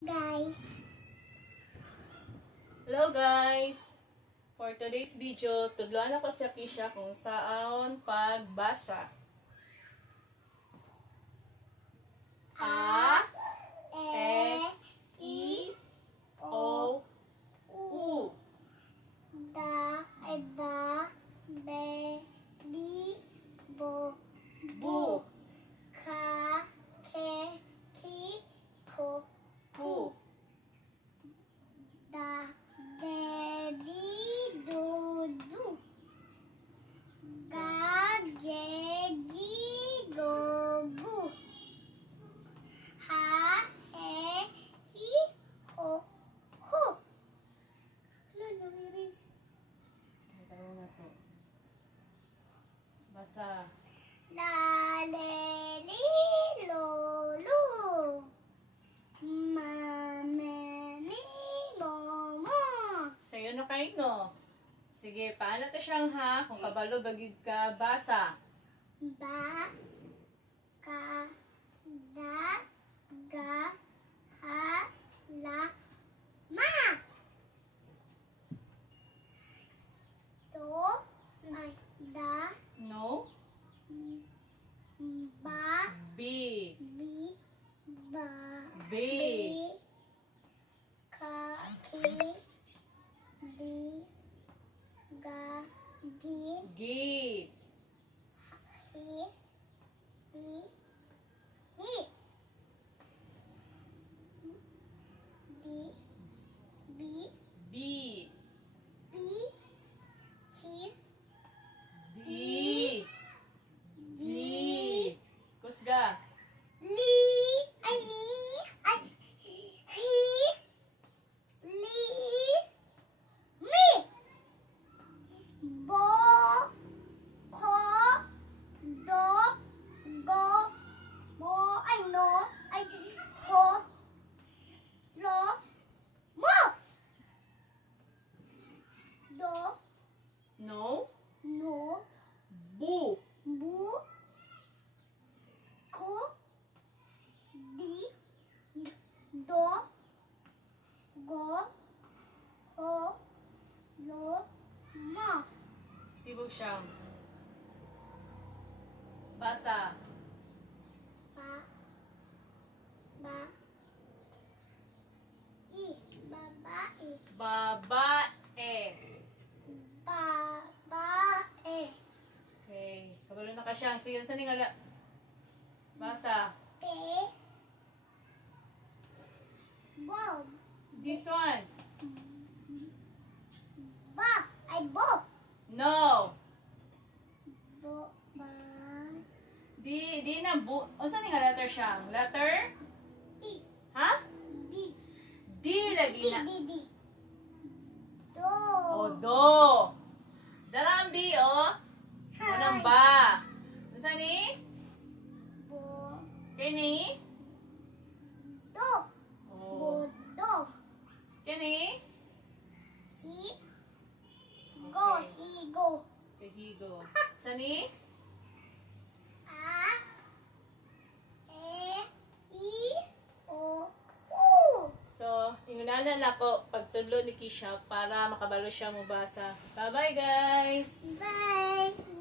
guys. Hello guys! For today's video, tudloan ako sa Kisha kung saan pagbasa. A, E, I, O, U. Da, ay ba, be, bi, bo, Bu, ka, ke, ki, ko, Ku, da, de, di, do, du. Ga, ge, gi, go, gu. Ha, he, hi, ho, hu. Hala, namiris. Tayo na to. Basa. La, le, li, lo, lu. Ma, me, mi, mo, mo. Sa'yo na kayo no. Sige, paano to siyang ha? Kung kabalo bagid ka, basa. Ba, ka, da, ga, ha, la, ma. To, ay, da, No? ba, B, bi, ba, B, ka, ki, ga, gi, G, hi, No? no, Bu, bu, ko, di, do, go, ho, lo, mo. Sibog siyang. Basa. Ba, ba, i, babae, Babae. babae, Okay. Kabalo na ka siyang. Sige, saan nga la? Basa. pe, bob, This one. ba, ay bob, No. bo, ba, Di, di na bu. O saan nga letter siyang? Letter? i, Ha? di, Di lagi na. di, di, do, O, do. Darambi, o. Unang ba. Saan ni? Bo, Kini? do, O. bodo, Kini? hi, go, hi, go, Si Higo. Sani? a, e, i, o, u. So, ingunanan ako pagtulo ni Kisha para makabalo siya mubasa. Bye-bye, guys! Bye.